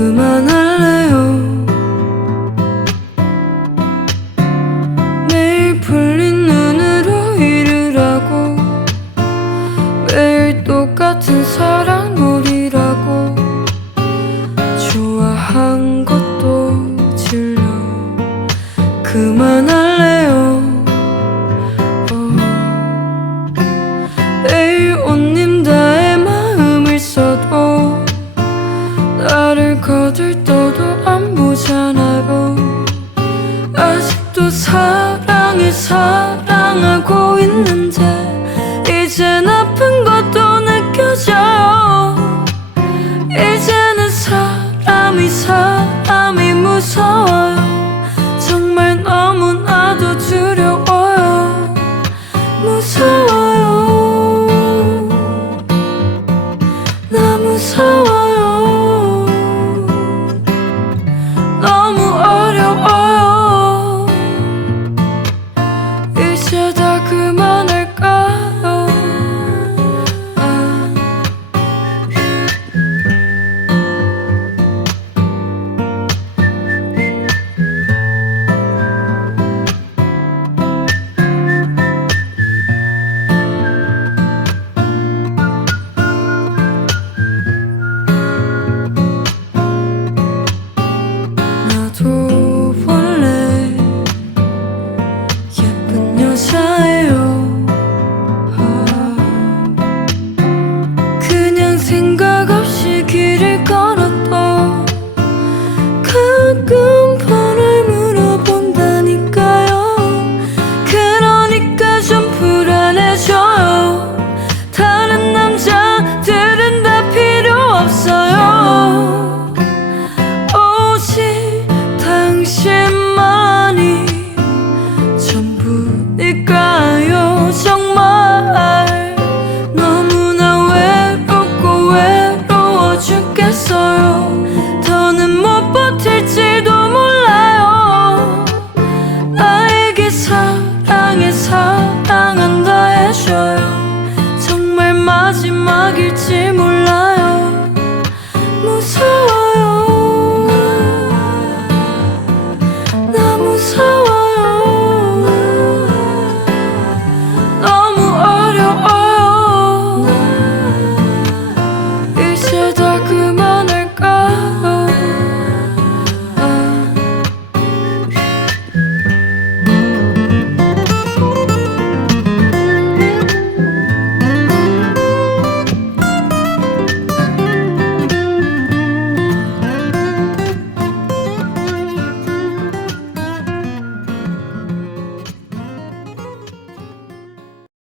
그만할래요? 매일 풀린 눈으로 일을 하고. 매일 똑같은 사랑놀이라고. 좋아한 것도 질려. 그만할래요? 눈을 거들떠도 안 보잖아요. 아직도 사랑해 사랑하고 있는데 이젠 아픈 것도 느껴져요. 이제는 사람이 사람이 무서워요. 정말 너무나도 두려워요. 무서워요. 나 무서워. 目送